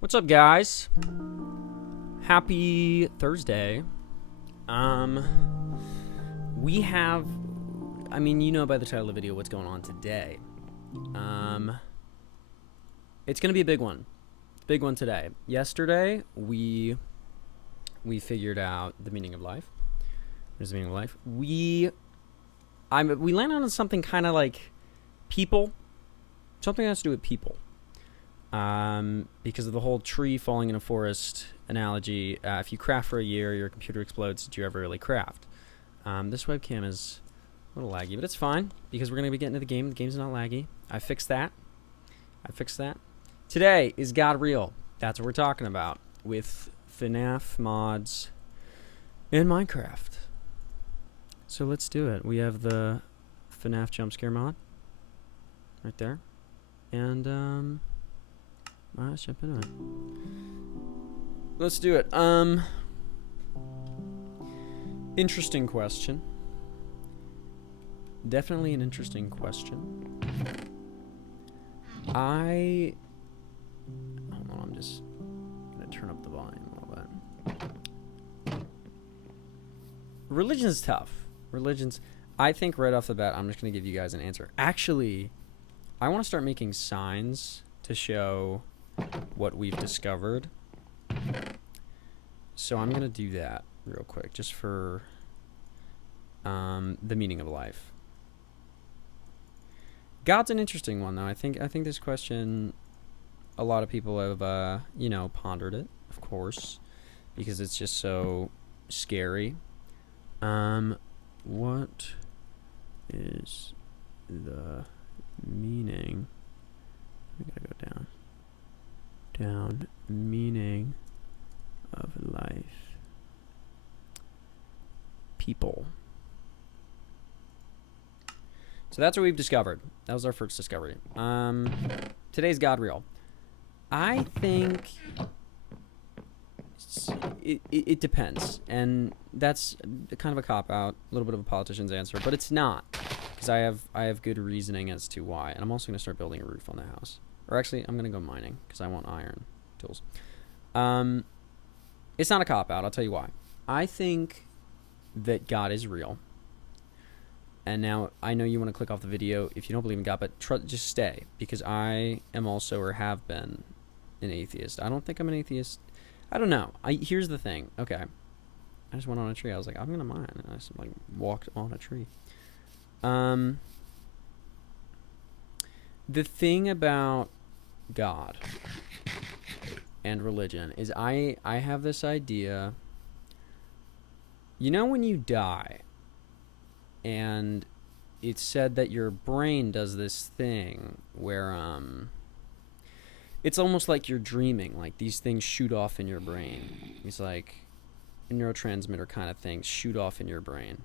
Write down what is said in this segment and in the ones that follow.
What's up, guys? Happy Thursday. We have, you know by the title of the video what's going on today. It's gonna be a big one. Big one today. Yesterday, we figured out the meaning of life. There's the meaning of life. We landed on something kind of like people. Something that has to do with people. Because of the whole tree falling in a forest analogy. If you craft for a year, your computer explodes. Did you ever really craft? This webcam is a little laggy, but it's fine because we're going to be getting to the game. The game's not laggy. I fixed that. Today is God Real. That's what we're talking about with FNAF mods in Minecraft. So let's do it. We have the FNAF jumpscare mod right there. And, let's jump into it. Let's do it. Interesting question. Definitely an interesting question. Hold on, I'm just gonna turn up the volume a little bit. Religion's tough. I think right off the bat, I'm just gonna give you guys an answer. Actually, I want to start making signs to show what we've discovered. So I'm going to do that real quick just for the meaning of life. God's an interesting one, though. I think this question, a lot of people have, pondered it, of course, because it's just so scary. What is the meaning? We gotta go down. Meaning of life. People. So that's what we've discovered. That was our first discovery. Today's God Real. I think it depends, and that's kind of a cop-out, a little bit of a politician's answer, but it's not, because I have good reasoning as to why, and I'm also going to start building a roof on the house. Or actually, I'm going to go mining, because I want iron tools. It's not a cop-out, I'll tell you why. I think that God is real. And now, I know you want to click off the video if you don't believe in God, but just stay, because I am also, or have been, an atheist. I don't think I'm an atheist. I don't know. Here's the thing. Okay. I just went on a tree. I was like, I'm going to mine. And I just, walked on a tree. The thing about God and religion is I have this idea. You know when you die and it's said that your brain does this thing where it's almost like you're dreaming, like these things shoot off in your brain. It's like a neurotransmitter kind of things shoot off in your brain.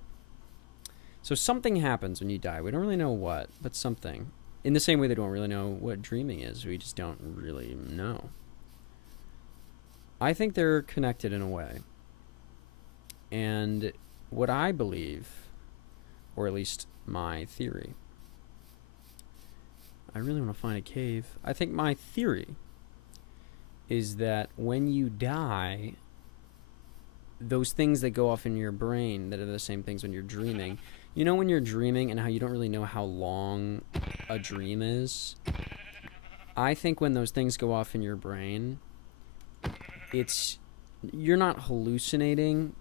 So something happens when you die. We don't really know what, but something. In the same way they don't really know what dreaming is. We just don't really know. I think they're connected in a way. And what I believe, or at least my theory, I really want to find a cave. I think my theory is that when you die, those things that go off in your brain that are the same things when you're dreaming. You know when you're dreaming and how you don't really know how long a dream is? I think when those things go off in your brain, you're not hallucinating,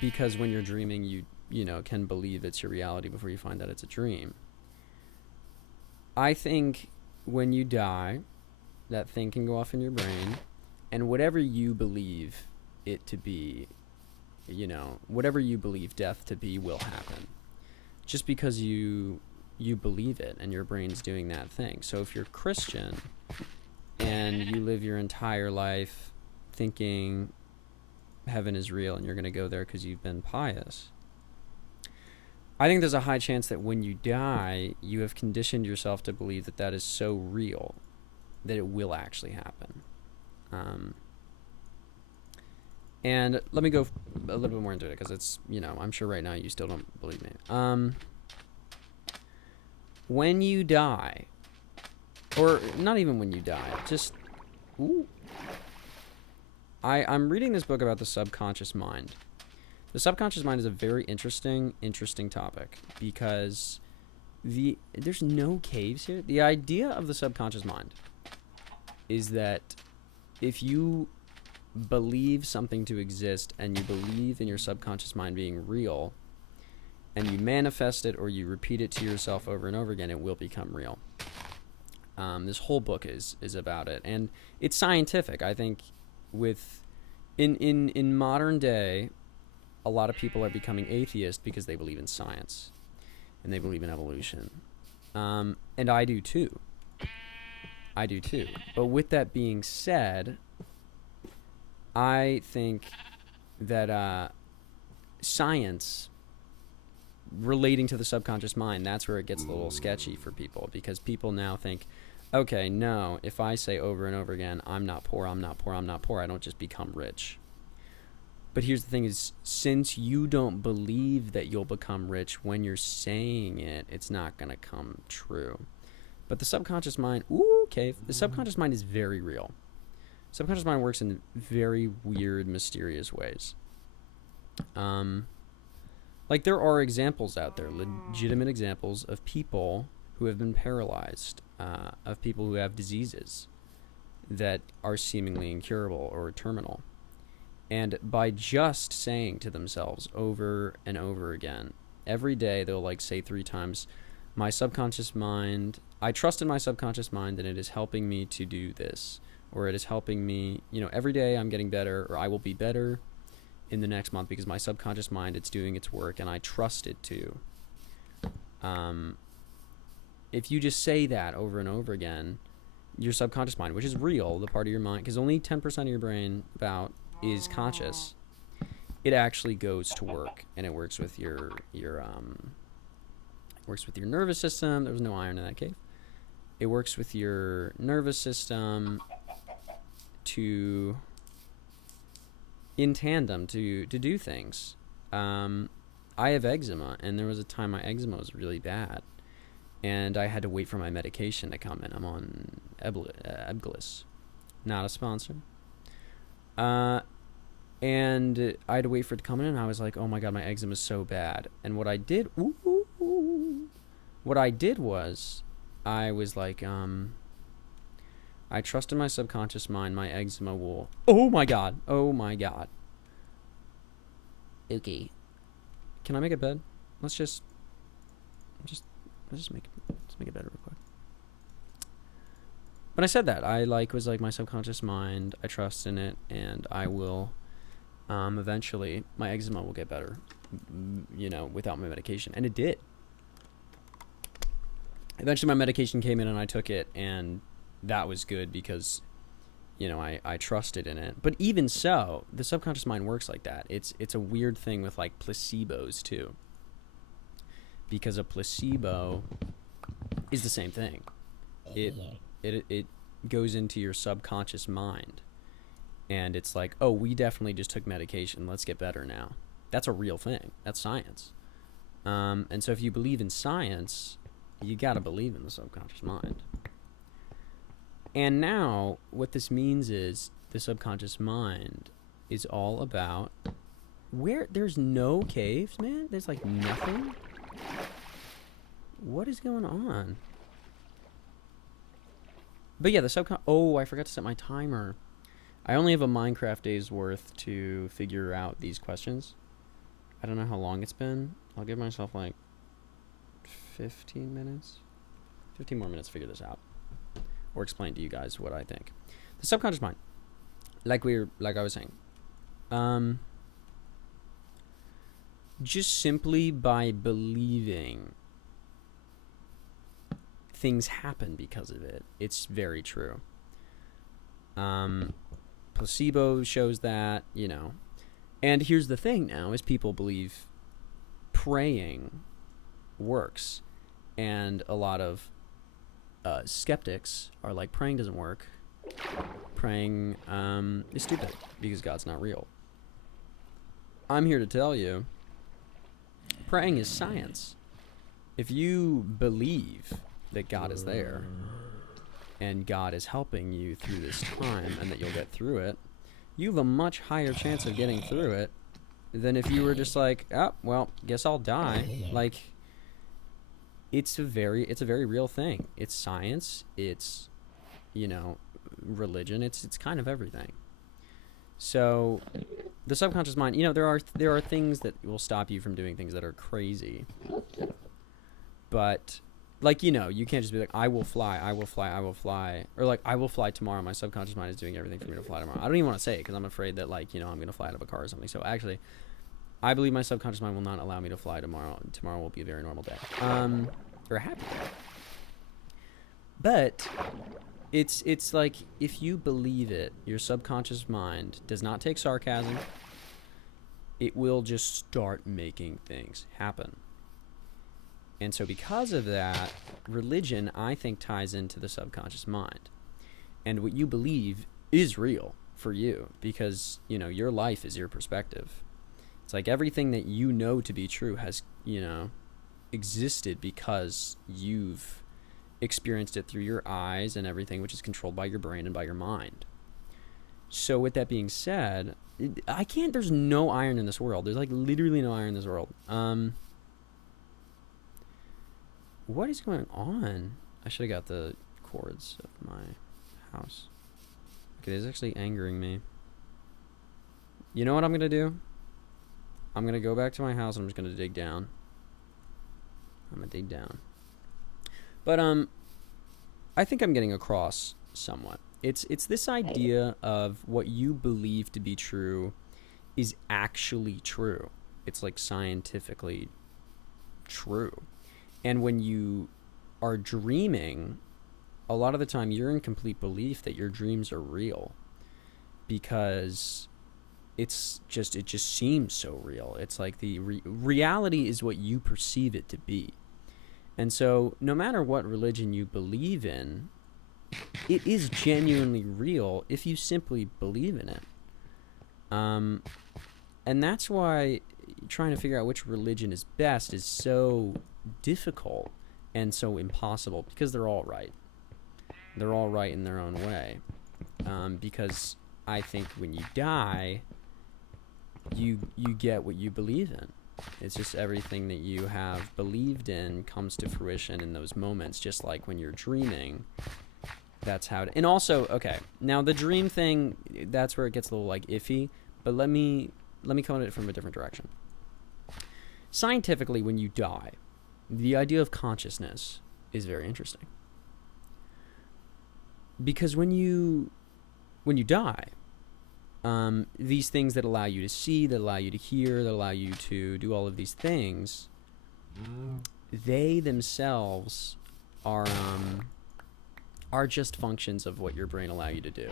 because when you're dreaming you can believe it's your reality before you find out it's a dream. I think when you die, that thing can go off in your brain, and whatever you believe it to be, whatever you believe death to be will happen. Just because you believe it and your brain's doing that thing. So if you're Christian and you live your entire life thinking heaven is real and you're going to go there because you've been pious, I think there's a high chance that when you die, you have conditioned yourself to believe that that is so real that it will actually happen. And let me go a little bit more into it, because it's, I'm sure right now you still don't believe me. When you die, or not even when you die, just Ooh. I'm reading this book about the subconscious mind. The subconscious mind is a very interesting topic because there's no caves here. The idea of the subconscious mind is that if you believe something to exist and you believe in your subconscious mind being real and you manifest it or you repeat it to yourself over and over again, it will become real. This whole book is about it, and it's scientific. I think in modern day, a lot of people are becoming atheist because they believe in science and they believe in evolution, and I do too. But with that being said, I think that science relating to the subconscious mind, that's where it gets a little sketchy for people, because people now think, okay, no, if I say over and over again, I'm not poor, I'm not poor, I'm not poor, I don't just become rich. But here's the thing is, since you don't believe that you'll become rich when you're saying it, it's not going to come true. But the subconscious mind, the subconscious mind is very real. Subconscious mind works in very weird, mysterious ways. Like, there are examples out there, legitimate examples of people who have been paralyzed, of people who have diseases that are seemingly incurable or terminal. And by just saying to themselves over and over again, every day they'll like say 3 times, my subconscious mind, I trust in my subconscious mind that it is helping me to do this, or it is helping me, every day I'm getting better, or I will be better in the next month because my subconscious mind, it's doing its work and I trust it to. If you just say that over and over again, your subconscious mind, which is real, the part of your mind, because only 10% of your brain about is conscious, it actually goes to work, and it works with your nervous system. There was no iron in that cave. It works with your nervous system in tandem to do things. I have eczema, and there was a time my eczema was really bad, and I had to wait for my medication to come in. I'm on Ebglyss, not a sponsor. And I had to wait for it to come in, and I was like, oh my god, my eczema is so bad. And what I did was, I was like, I trust in my subconscious mind, my eczema will, oh my god. Okay. Can I make a bed? Let's make a bed real quick. But I said that. I was like, my subconscious mind, I trust in it, and I will, eventually, my eczema will get better, without my medication. And it did. Eventually my medication came in and I took it, and that was good because, I trusted in it. But even so, the subconscious mind works like that. It's a weird thing with like placebos too. Because a placebo is the same thing. It goes into your subconscious mind, and it's like, oh, we definitely just took medication, let's get better now. That's a real thing. That's science. And so if you believe in science, you gotta believe in the subconscious mind. And now what this means is the subconscious mind is all about where there's no caves, man. There's like nothing. What is going on? But yeah, I forgot to set my timer. I only have a Minecraft day's worth to figure out these questions. I don't know how long it's been. I'll give myself like 15 minutes. 15 more minutes to figure this out. Or explain to you guys what I think. The subconscious mind. Like I was saying. Just simply by believing things happen because of it. It's very true. Placebo shows that, And here's the thing now, is people believe praying works. And a lot of skeptics are like, praying doesn't work. Praying is stupid because God's not real. I'm here to tell you, praying is science. If you believe that God is there, and God is helping you through this time and that you'll get through it, you have a much higher chance of getting through it than if you were just like, oh, well, guess I'll die. Like, it's a very real thing. It's science. It's, you know, religion. It's kind of everything. So the subconscious mind, you know, there are things that will stop you from doing things that are crazy. But, like, you know, you can't just be like, I will fly. Or, like, I will fly tomorrow. My subconscious mind is doing everything for me to fly tomorrow. I don't even want to say it because I'm afraid that, like, you know, I'm going to fly out of a car or something. So, actually, I believe my subconscious mind will not allow me to fly tomorrow. Tomorrow will be a very normal day. Or a happy day. But it's like, if you believe it, your subconscious mind does not take sarcasm. It will just start making things happen. And so because of that, religion, I think, ties into the subconscious mind. And what you believe is real for you because, you know, your life is your perspective. It's like everything that you know to be true has, you know, existed because you've experienced it through your eyes and everything, which is controlled by your brain and by your mind. So with that being said, there's no iron in this world. There's, like, literally no iron in this world. What is going on? I should have got the cords of my house. Okay, this is actually angering me. You know what I'm going to do? I'm going to go back to my house and I'm just going to dig down. I'm going to dig down. But I think I'm getting across somewhat. It's this idea of what you believe to be true is actually true. It's, like, scientifically true. And when you are dreaming, a lot of the time you're in complete belief that your dreams are real because it just seems so real. It's like the reality is what you perceive it to be. And so no matter what religion you believe in, it is genuinely real if you simply believe in it. And that's why trying to figure out which religion is best is so difficult and so impossible because they're all right. They're all right in their own way. Because I think when you die, you get what you believe in. It's just everything that you have believed in comes to fruition in those moments, just like when you're dreaming. That's how and also, okay, now the dream thing, that's where it gets a little, like, iffy, but let me come at it from a different direction. Scientifically, when you die, the idea of consciousness is very interesting. Because when you die, these things that allow you to see, that allow you to hear, that allow you to do all of these things, they themselves are just functions of what your brain allow you to do.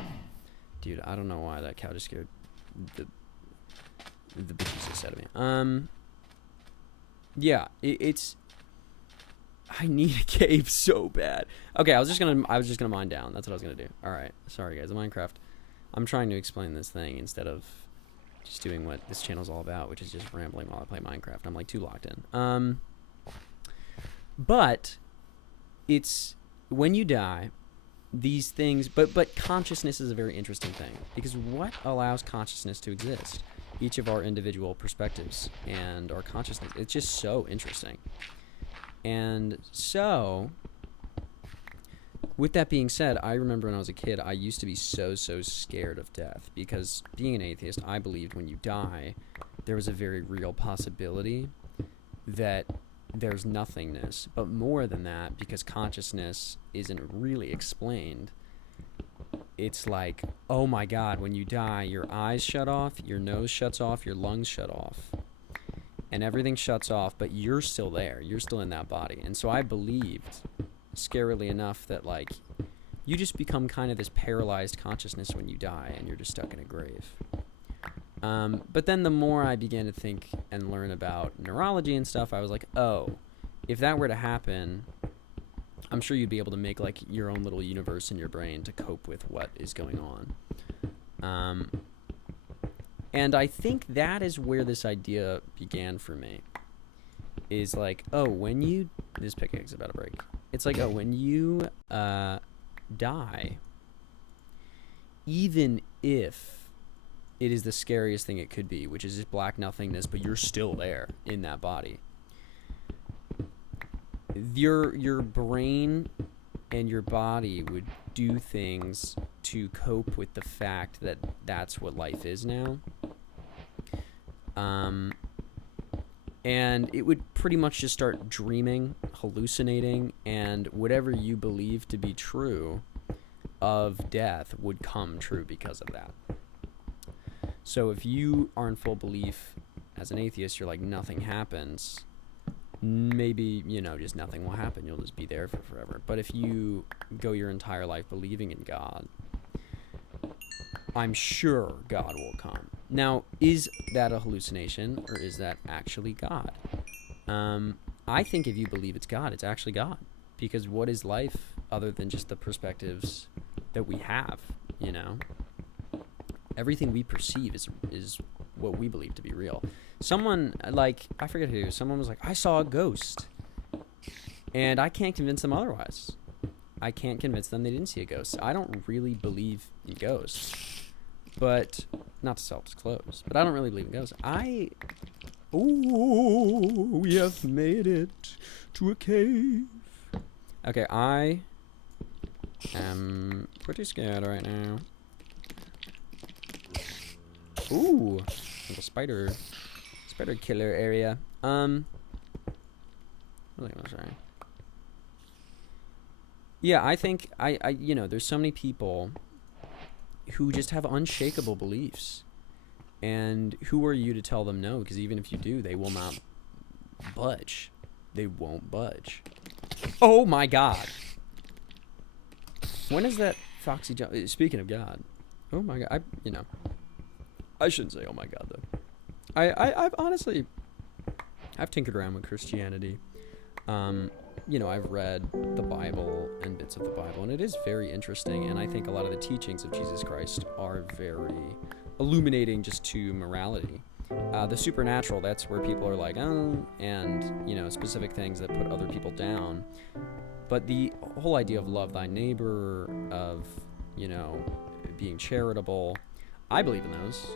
Dude, I don't know why that cow just scared the bejesus out of me. Yeah, it's. I need a cave so bad. Okay, I was just gonna mine down. That's what I was gonna do. All right, sorry guys. The Minecraft. I'm trying to explain this thing instead of just doing what this channel's all about, which is just rambling while I play Minecraft. I'm, like, too locked in. But it's when you die, these things. But consciousness is a very interesting thing because what allows consciousness to exist? Each of our individual perspectives and our consciousness. It's just so interesting. And so, with that being said, I remember when I was a kid, I used to be so scared of death because being an atheist, I believed when you die, there was a very real possibility that there's nothingness. But more than that, because consciousness isn't really explained, it's like, oh my God, when you die, your eyes shut off, your nose shuts off, your lungs shut off. And everything shuts off, but you're still there. You're still in that body. And so I believed, scarily enough, that, like, you just become kind of this paralyzed consciousness when you die, and you're just stuck in a grave. But then the more I began to think and learn about neurology and stuff, I was like, oh, if that were to happen, I'm sure you'd be able to make, like, your own little universe in your brain to cope with what is going on. And I think that is where this idea began for me. Is like, oh, when you... This pickaxe is about to break. It's like, oh, when you die, even if it is the scariest thing it could be, which is just black nothingness, but you're still there in that body, your brain and your body would do things to cope with the fact that that's what life is now. And it would pretty much just start dreaming, hallucinating, and whatever you believe to be true of death would come true because of that. So if you are in full belief as an atheist, you're like, nothing happens, maybe, just nothing will happen. You'll just be there for forever. But if you go your entire life believing in God, I'm sure God will come. Now, is that a hallucination, or is that actually God? I think if you believe it's God, it's actually God. Because what is life other than just the perspectives that we have, Everything we perceive is what we believe to be real. Someone, I forget who, someone was like, I saw a ghost. And I can't convince them otherwise. I can't convince them they didn't see a ghost. I don't really believe in ghosts. But, not to self-disclose, but I don't really believe in ghosts. We have made it to a cave. Okay, I am pretty scared right now. Ooh, little spider killer area. What was I gonna say? Yeah, I think I there's so many people who just have unshakable beliefs, and who are you to tell them no? Because even if you do, they will not budge. They won't budge. Oh my God! When is that Foxy jump? Speaking of God, oh my God! I shouldn't say oh my God though. I've honestly, I've tinkered around with Christianity. I've read the Bible and bits of the Bible, and it is very interesting, and I think a lot of the teachings of Jesus Christ are very illuminating just to morality. The supernatural, that's where people are like, oh, and, specific things that put other people down. But the whole idea of love thy neighbor, of, being charitable, I believe in those.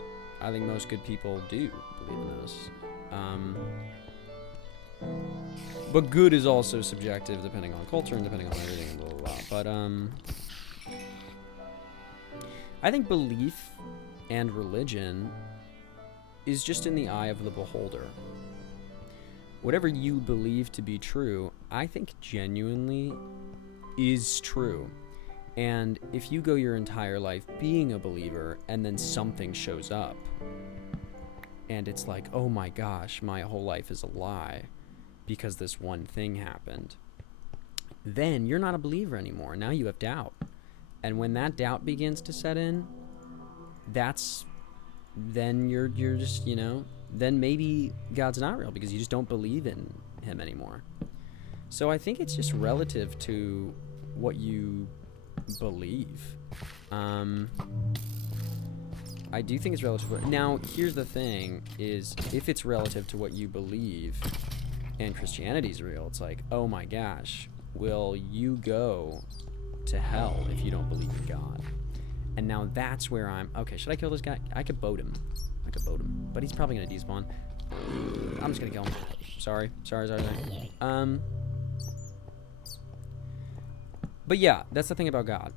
I think most good people do believe in those. But good is also subjective depending on culture and depending on everything and blah, blah, blah. But, I think belief and religion is just in the eye of the beholder. Whatever you believe to be true, I think genuinely is true. And if you go your entire life being a believer and then something shows up and it's like, oh my gosh, my whole life is a lie because this one thing happened, then you're not a believer anymore. Now you have doubt. And when that doubt begins to set in, then you're just, then maybe God's not real because you just don't believe in him anymore. So I think it's just relative to what you believe. I do think it's relative. Now, here's the thing, is if it's relative to what you believe and Christianity's real, it's like, oh my gosh, will you go to hell if you don't believe in God? And now that's where okay, should I kill this guy? I could boat him. But he's probably going to despawn. I'm just going to kill him. Sorry. But yeah, that's the thing about God,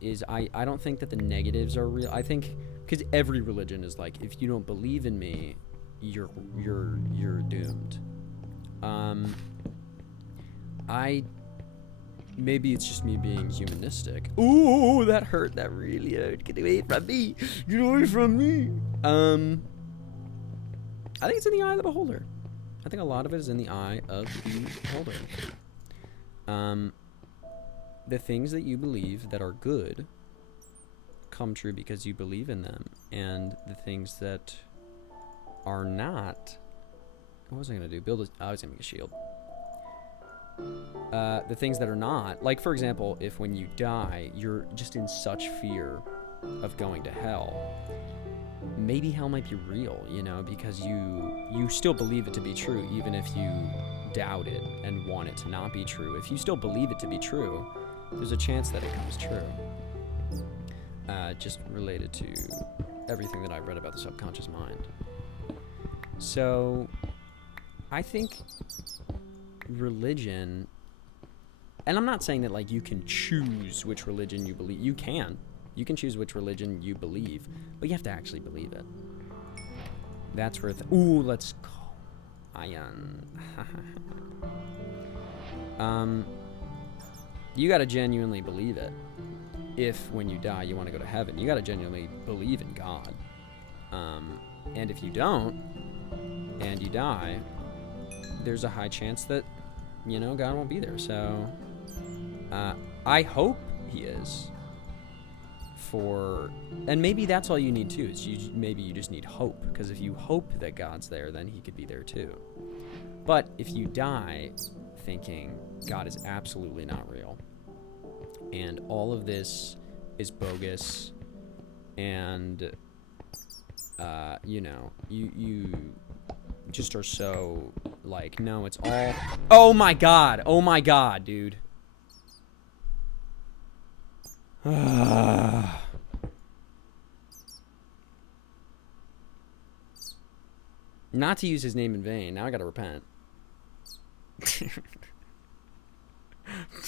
is I don't think that the negatives are real. I think, because every religion is like, if you don't believe in me, you're doomed. Maybe it's just me being humanistic. Ooh, that hurt. That really hurt. Get away from me. Get away from me. I think it's in the eye of the beholder. I think a lot of it is in the eye of the beholder. The things that you believe that are good come true because you believe in them. And the things that are not... What was I going to do? I was going to make a shield. The things that are not, like for example, if when you die you're just in such fear of going to hell, maybe hell might be real, because you still believe it to be true, even if you doubt it and want it to not be true. If you still believe it to be true, there's a chance that it comes true. Just related to everything that I've read about the subconscious mind. So, I think religion, and I'm not saying that like you can choose which religion you believe. You can choose which religion you believe, but you have to actually believe it. That's where ooh, let's go. You gotta genuinely believe it. If when you die you want to go to heaven, you gotta genuinely believe in God. And if you don't, and you die, there's a high chance that, you know, God won't be there. So, I hope He is. And maybe that's all you need too. Is maybe you just need hope, because if you hope that God's there, then He could be there too. But if you die thinking God is absolutely not real, and all of this is bogus, and you know, you just are so like, no, it's all. Oh my God, dude. Not to use his name in vain. Now I gotta repent.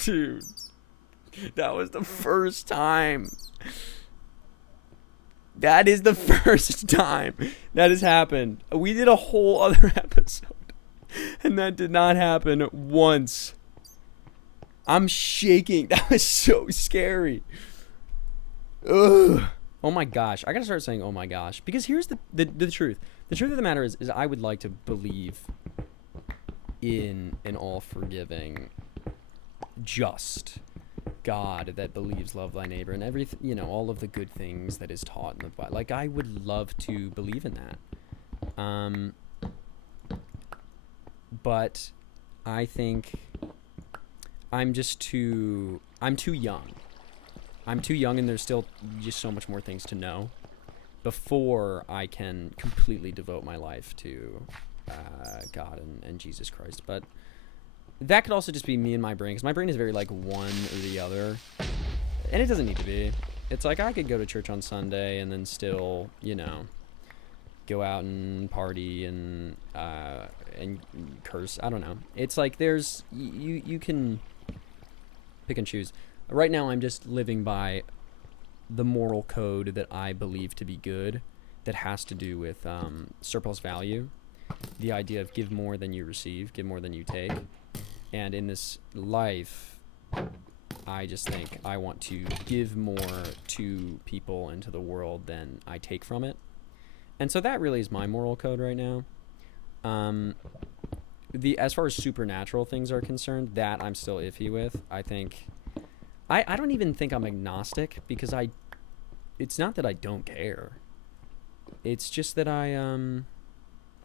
Dude, that was the first time. That is the first time that has happened. We did a whole other episode, and that did not happen once. I'm shaking. That was so scary. Ugh. Oh my gosh. I gotta start saying oh my gosh, because here's the truth. The truth of the matter is I would like to believe in an all-forgiving, just God that believes love thy neighbor and everything, you know, all of the good things that is taught in the Bible. Like, I would love to believe in that. But I think I'm too young. I'm too young, and there's still just so much more things to know before I can completely devote my life to God and Jesus Christ. But that could also just be me and my brain, because my brain is very like one or the other, and it doesn't need to be. It's like I could go to church on Sunday and then still, you know, go out and party and curse. I don't know. It's like there's you can pick and choose. Right now, I'm just living by the moral code that I believe to be good, that has to do with surplus value, the idea of give more than you receive, give more than you take. And in this life, I just think I want to give more to people and to the world than I take from it. And so that really is my moral code right now. As far as supernatural things are concerned, that I'm still iffy with. I think I don't even think I'm agnostic, because it's not that I don't care. It's just that I'm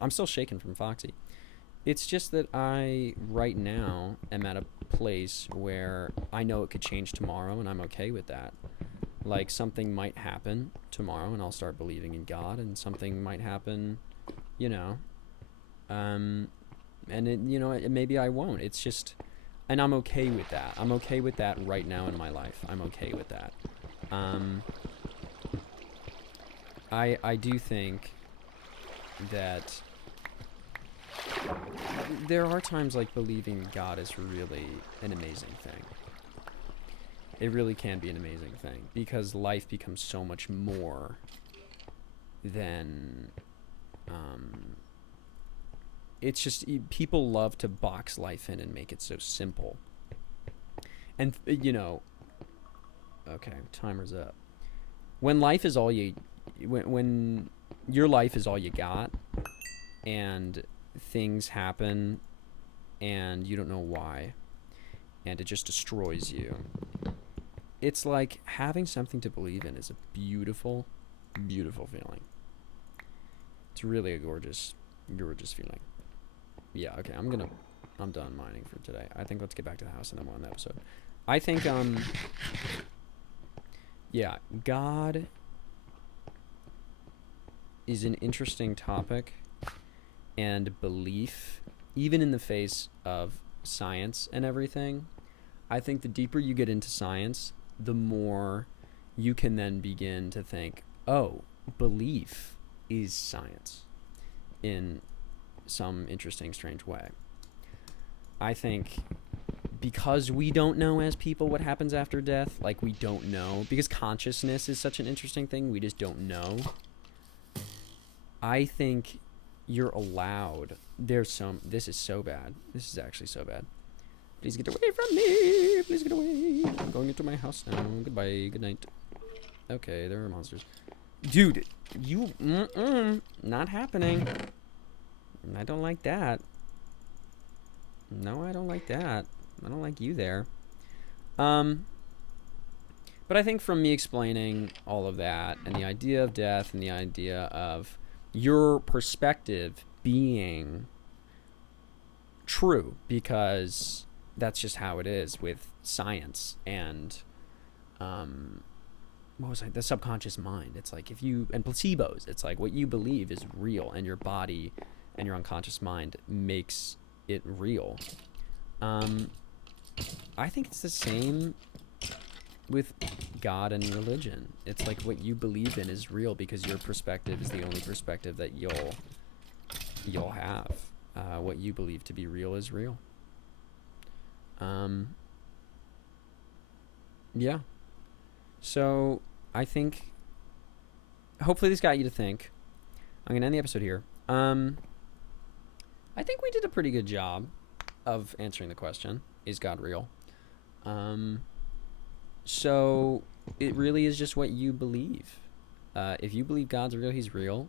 still shaken from Foxy. It's just that I, right now, am at a place where I know it could change tomorrow, and I'm okay with that. Like, something might happen tomorrow, and I'll start believing in God, and something might happen, you know, and it, you know, maybe I won't. It's just, and I'm okay with that. I'm okay with that right now in my life. I'm okay with that. I do think that there are times like believing God is really an amazing thing. It really can be an amazing thing, because life becomes so much more than it's just, people love to box life in and make it so simple. And you know, okay, timer's up. When life is all you, when your life is all you got, and things happen and you don't know why, and it just destroys you, it's like having something to believe in is a beautiful, beautiful feeling. It's really a gorgeous, gorgeous feeling. Yeah, okay, I'm done mining for today. I think let's get back to the house and then we'll end the episode. I think, yeah, God is an interesting topic, and belief, even in the face of science and everything. I think the deeper you get into science, the more you can then begin to think, oh, belief is science in some interesting, strange way. I think because we don't know as people what happens after death, like we don't know, because consciousness is such an interesting thing, we just don't know. I think you're allowed. This is so bad. This is actually so bad. Please get away from me. Please get away. I'm going into my house now. Goodbye. Good night. Okay, there are monsters. Dude, you... not happening. I don't like that. No, I don't like that. I don't like you there. But I think from me explaining all of that, and the idea of death, and the idea of your perspective being true, because that's just how it is with science and the subconscious mind. It's like and placebos, it's like what you believe is real, and your body and your unconscious mind makes it real. I think it's the same with God and religion. It's like what you believe in is real because your perspective is the only perspective that you'll have. What you believe to be real is real. Yeah. So I think hopefully this got you to think. I'm gonna end the episode here. I think we did a pretty good job of answering the question, is God real? So it really is just what you believe. If you believe God's real, he's real.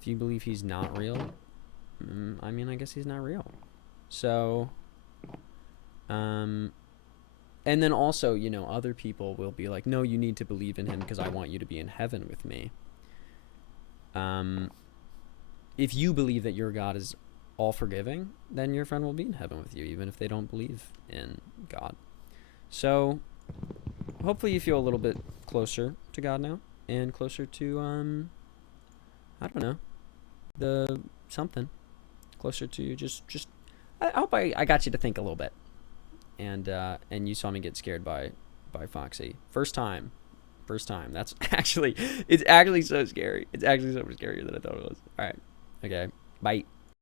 If you believe he's not real, I mean, I guess he's not real. So, and then also, you know, other people will be like, no, you need to believe in him because I want you to be in heaven with me. If you believe that your God is all forgiving, then your friend will be in heaven with you, even if they don't believe in God. So hopefully you feel a little bit closer to God now, and closer to I don't know, the something closer to just I hope I got you to think a little bit, and you saw me get scared by Foxy. First time. That's it's actually so scary. It's actually so much scarier than I thought it was. All right. Okay. Bye.